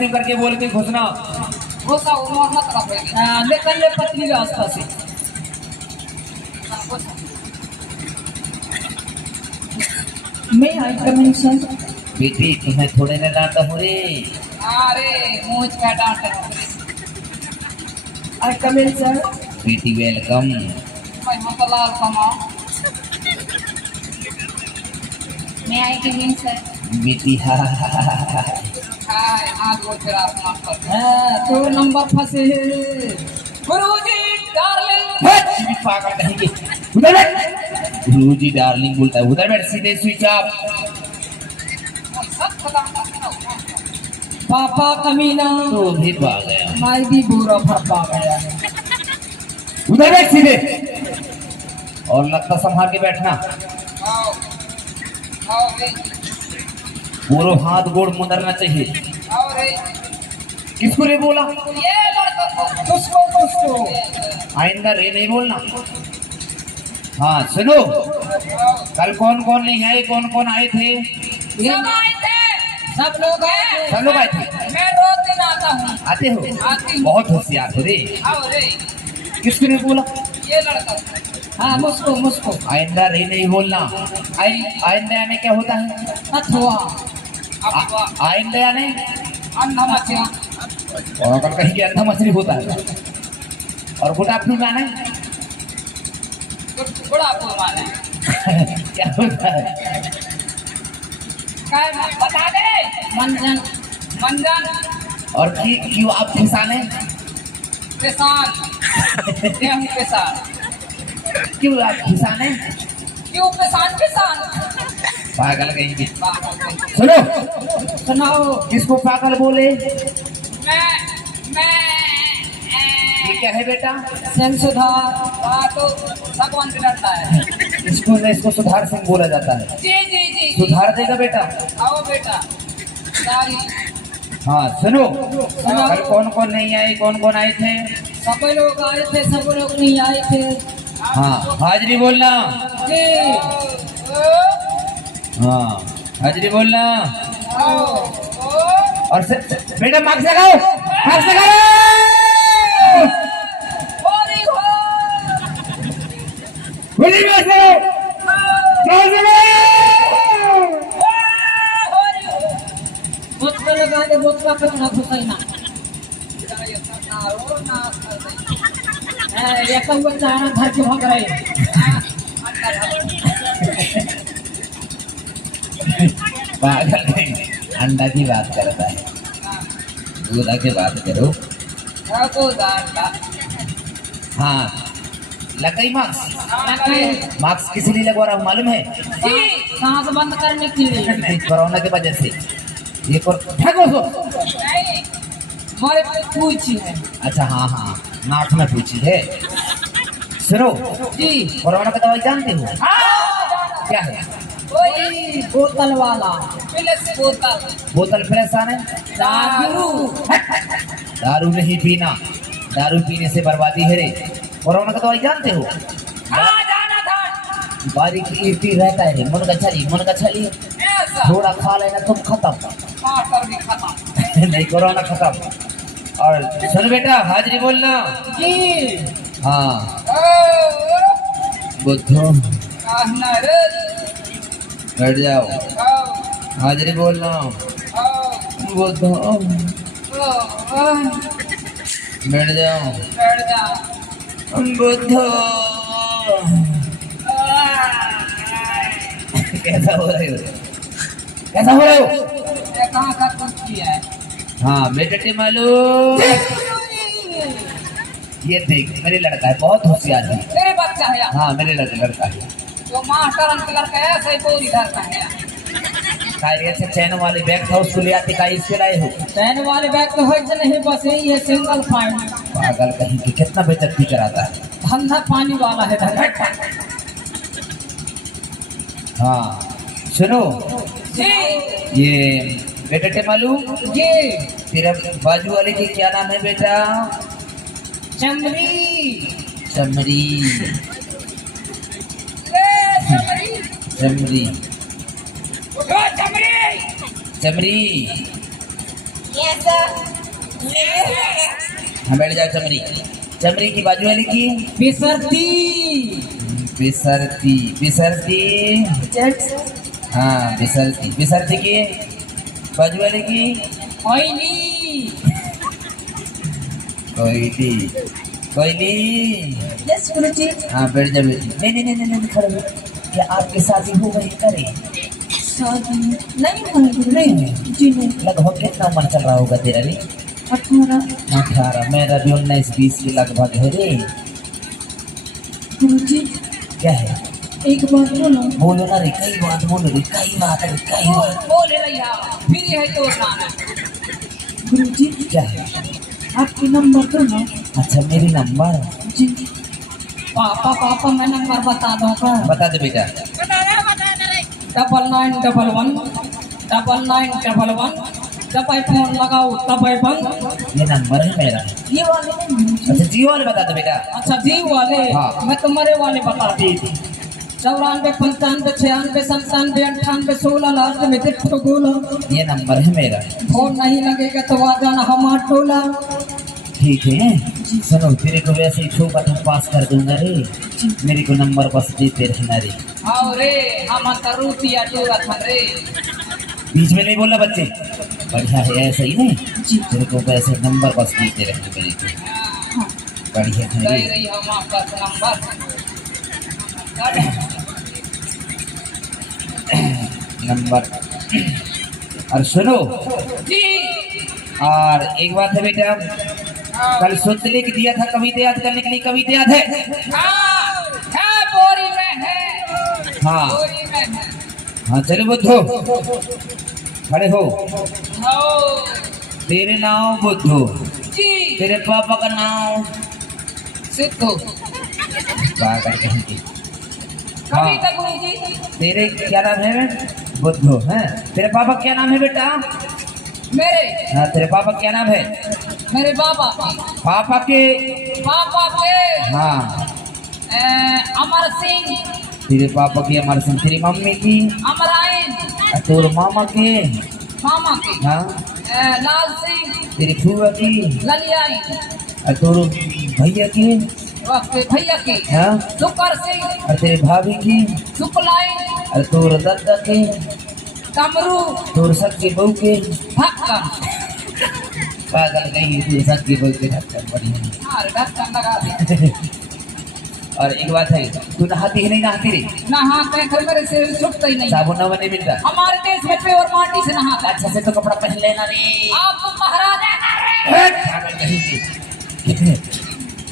Acting करके बोल के घुसना। घुसा उमर मत रखेगी। लेकर ले पतली रास्ता से। मैं आई कमिंग सर। बेटी तुम्हें थोड़े न डांटा हो रे। अरे मुझ का डांट है। I coming sir. बेटी वेलकम। मैं लाल कमा। मैं आई कमिंग सर। बेटी हाय हाथ गोड़ फिरा माफ कर। तो नंबर फंसे। गुरुजी डार्लिंग। पागल कहेंगे। उधर बैठ। गुरुजी डार्लिंग बोलता है। उधर बैठ सीधे स्विच ऑफ। सब खत्म करना। पापा कमीना तो भी भाग गया। मैं भी बुरा फरपा गया। उधर बैठ सीधे और लगता संभाल के बैठना। आओ आओ रे। पूरा हाथ गोड़ मुंदरना चाहिए। आओ रे। किसको रे बोला? ये लड़का को। तुझको आइंदा रे नहीं बोलना। हाँ सुनो, कल कौन कौन नहीं आए, कौन कौन आए थे? सब आए थे। सब लोग आए थे। सब लोग आए थे। मैं रोज दिन आता हूँ। आते हो? आती हूँ। बहुत होशियार हो रे। आओ रे। किसको रे बोला? ये लड़का। हाँ मुझको आइंदा रे नहीं बोलना। आइंदा यानी क्या होता है? अथवा आइंदा यानी अंधा मछली। और अगर कहीं के अंधा मछली होता है। और गुड आफ्टरनून माने बड़ा को माने क्या होता है? काय बता दे। मंजन मंजन। और क्यों आप किसान हैं? किसान। गेहूं किसान। क्यों आप किसान हैं? क्यों किसान किसान। पागल कहीं के। सुनो सुनाओ। किसको पागल बोले? मैं ये क्या है बेटा? सेन सुधार। तो भगवान से डरता है। इसको सुधार सिंह बोला जाता है। जी जी जी। सुधार देगा बेटा। आओ बेटा। सारी। हाँ सुनो, कल कौन कौन नहीं आए, कौन कौन आए थे? सब लोग आए थे, सब लोग नहीं आए थे। हाँ हाजरी बोलना। जी। हाँ हाजरी बोलना। और बेटा मार्क्स लगाओ, मार्क्स लगाओ। होली में से बोतल लगा दे। बोतल पे ना घुसैना। ये कौन चारा घर के भाग रहे हैं। पागल नहीं, अंडा की बात करता है। दूधा की बात करो। हाँ लगाई मार्क्स। मार्क्स किस लिए लगवा रहा हूँ मालूम है? सांस बंद करने के लिए। नहीं, कोरोना की वजह से। ये फेंको उसको। हमारे पूछी है। अच्छा हाँ हाँ नाक में पूछी है। सुनो जी। कोरोना का दवाई जानते हो? क्या है? वही बोतल वाला। बोतल। बोतल प्रेस आने। दारू। दारू नहीं पीना, दारू पीने से बर्बादी है रे। कोरोना का दवाई जानते हो? जाना था। बारीक ईटी रहता है। मन का छली थोड़ा खा लेना तुम खत्म। भी खत्म। नहीं कोरोना खत्म। और सुन बेटा हाजरी बोलना। जी। हाँ बुद्धू बैठ जाओ। हाजरी बोलना। बुद्धू बैठ जाओ। बुद्धू कैसा हो रहे हो? कैसा हो रहे हो? कहाँ का कुछ किया है? हाँ बेटे मालूम। ये देख मेरे लड़का है, बहुत होशियार है। तेरे बच्चा है। हाँ मेरे लड़का है। तो मास्टर अंकल का है, सही बोल इधर का है। खैरियत से चैन वाले बैग था उसको ले आते का इसके लाए हो? चैन वाले बैग तो है नहीं, बस यही है सिंगल पॉइंट। पागल कहीं की कितना बेइज्जती कराता है। धंधा पानी वाला है धंधा। हाँ सुनो जी। ये बेटे मालूम जी। तेरा बाजू वाले की क्या नाम है बेटा? चमरी। चमरी। चमरी। चमरी। Yes sir. हाँ बैठ जाओ चमरी। चमरी की बाजू वाली की बिसरती। बिसरती। बिसरती। जट सर। हाँ बिसरती। बिसरती की बाजू वाली की कोयली। कोयली। कोयली। यस गुरुजी। हाँ बैठ जा बेटी। नहीं नहीं नहीं नहीं खड़े हो। क्या आपकी शादी हो गई करे? शादी नहीं हुई गुरुजी। नहीं जी नहीं। लगभग कितना उम्र चल रहा होगा तेरा भी? 18। 18। मेरा भी 19-20 के लगभग है रे। गुरुजी क्या है? एक बात बोलो। बोलो ना रे, कई बात बोलो रे, कई बात है, कई बात। बोले भैया फिर है तो ना। गुरुजी क्या है? आपके नंबर दो ना। अच्छा मेरी नंबर जी। पापा पापा मैं नंबर बता दूँ का? बता दे बेटा। 9911 जब आई फोन लगाओ तब आई बंद। ये नंबर है मेरा। ये वाले नहीं गुरुजी। अच्छा जियो वाले बता दो बेटा। अच्छा जी वाले। हाँ। मैं तुम्हारे वाले बता दी थी। 94 95 96 97 98 16 लास्ट में देखो बोला। ये नंबर है मेरा। फोन नहीं लगेगा तो आ जाना हमारा टोला। ठीक है सुनो, तेरे को वैसे ही ठोका तो पास कर दूंगा रे। मेरे को नंबर बस देते रहना रे। हाँ रे हम रूपिया टोला था रे। बीच में नहीं बोलना बच्चे। बढ़िया है ऐसा ही नहीं। तेरे को वैसे नंबर बस देते रहना मेरे को। बढ़िया है दे रे। रही हम आपका नंबर। नंबर। और सुनो, जी। और एक बात है बेटा, कल सुतले की दिया था कविता याद करने के लिए। कविता याद है? हाँ है बोरी में है। हाँ बोरी में है। हाँ चलो बुद्धू खड़े हो। हो तेरे नाम बुद्धू, जी। तेरे पापा का नाम सिद्धू। पागल कहीं की। हाँ कविता गुरु जी। तेरे क्या नाम है? बुद्धू है। तेरे पापा क्या नाम है बेटा? मेरे हाँ तेरे पापा क्या नाम है? मेरे बाबा की। पापा के। पापा के हाँ अमर सिंह। तेरे पापा की अमर सिंह। तेरी मम्मी की? अमरायन। और तेरे मामा के? मामा की हाँ लाल सिंह। तेरी फूफा की? ललियाई। और तेरे भैया की? वक्त भैया की हाँ सुकर सिंह। और तेरे भाभी की? सुकलाई। और तेरे दादा के? कमरू। तेरे सबके बहू के? ढक्कन। पागल नहीं, तू सबके बहू के ढक्कन। बढ़िया। अरे ढक्कन लगा दी। और एक बात है, तू नहाती है नहीं नहाती रे? नहाते हैं मेरे से छुटता ही नहीं। साबुन नवा नहीं मिलता? हमारे देश में प्योर माटी से नहाता है। अच्छा से तो कपड़ा पहन लेना रे। आप तो महाराजा ना रे। पागल नहीं थी।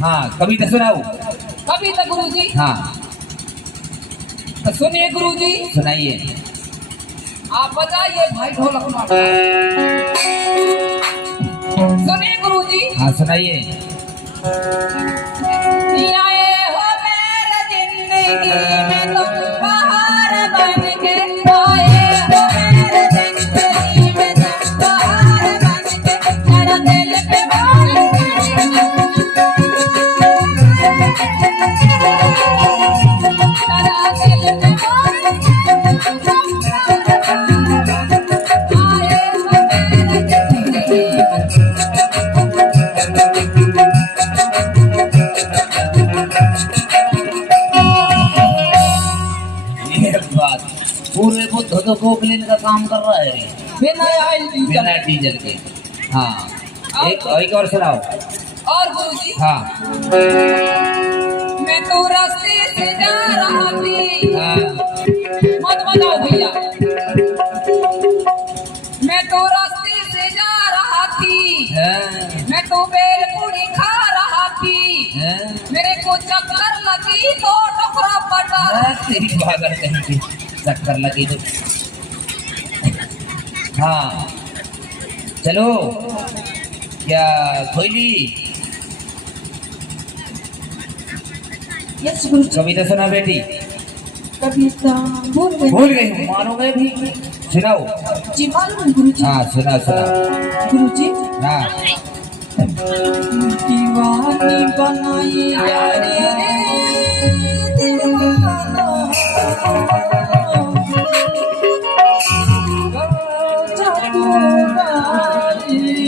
हाँ कविता सुनाओ। कविता गुरु जी। हाँ तो सुनिए गुरु जी। सुनाइए। आप बजाइए भाई ढोलक मार। सुनिए गुरु जी। हाँ सुनाइए। आए हो मेरे जिंदगी में तुम बाहर बन के। आए हो मेरे जिंदगी में तुम बाहर बन के। मेरा दिल पे बोल। मेरा दिल पे बोल। आए हो मेरे जिंदगी में। ये बात पूरे बुद्ध तो कोकलिन का काम कर रहा है रे, बिना ऑयल डीजल। बिना डीजल के। हाँ एक और सुनाओ। और गुरु जी। हाँ मैं तो रास्ते से जा रहा थी। हाँ मत बताओ भैया। मैं तो रास्ते से जा रहा थी। हाँ, मैं तो बेल पूरी खा रहा थी। हाँ, मेरे को चक्कर लगी तो टुकड़ा पटा। हाँ, तेरी पागल कहीं की चक्कर लगी तो। हाँ चलो क्या कोयली यस गुरुजी। कविता सुना बेटी। कविता भूल गई। भूल गई हूँ, मानोगे भी? सुनाओ। जी मालूम है गुरुजी। हाँ सुना सुना। गुरुजी। हाँ दीवानी बनाई यारी दीवाना। जादूगारी।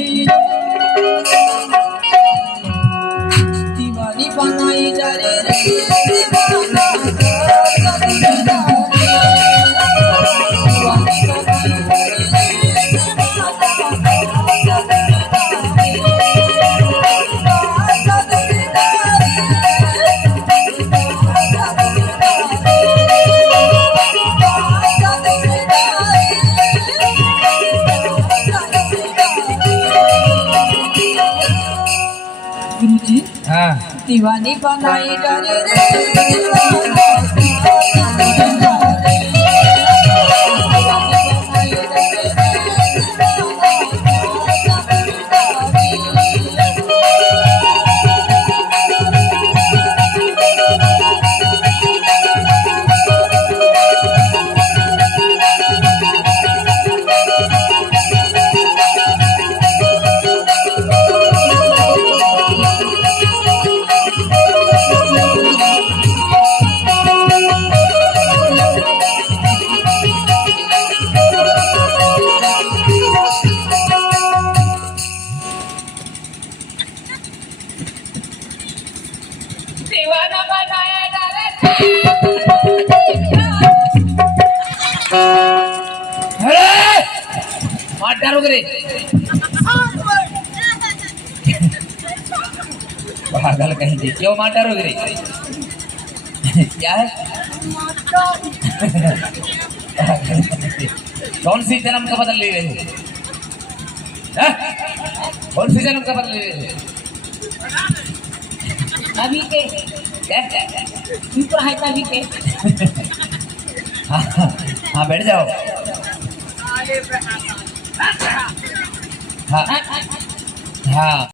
दीवानी बनाई डरे रे दीवाना दीवाना बनाया डरे अरे मार डालोगे रे पागल कहीं की क्यों मार डालोगे रे क्या है कौन सी जन्म का बदल ले रहे हो हैं? कौन सी जन्म का बदल ले रहे हो अभी के क्या ऊपर है अभी के हाँ हाँ बैठ जाओ हाँ हाँ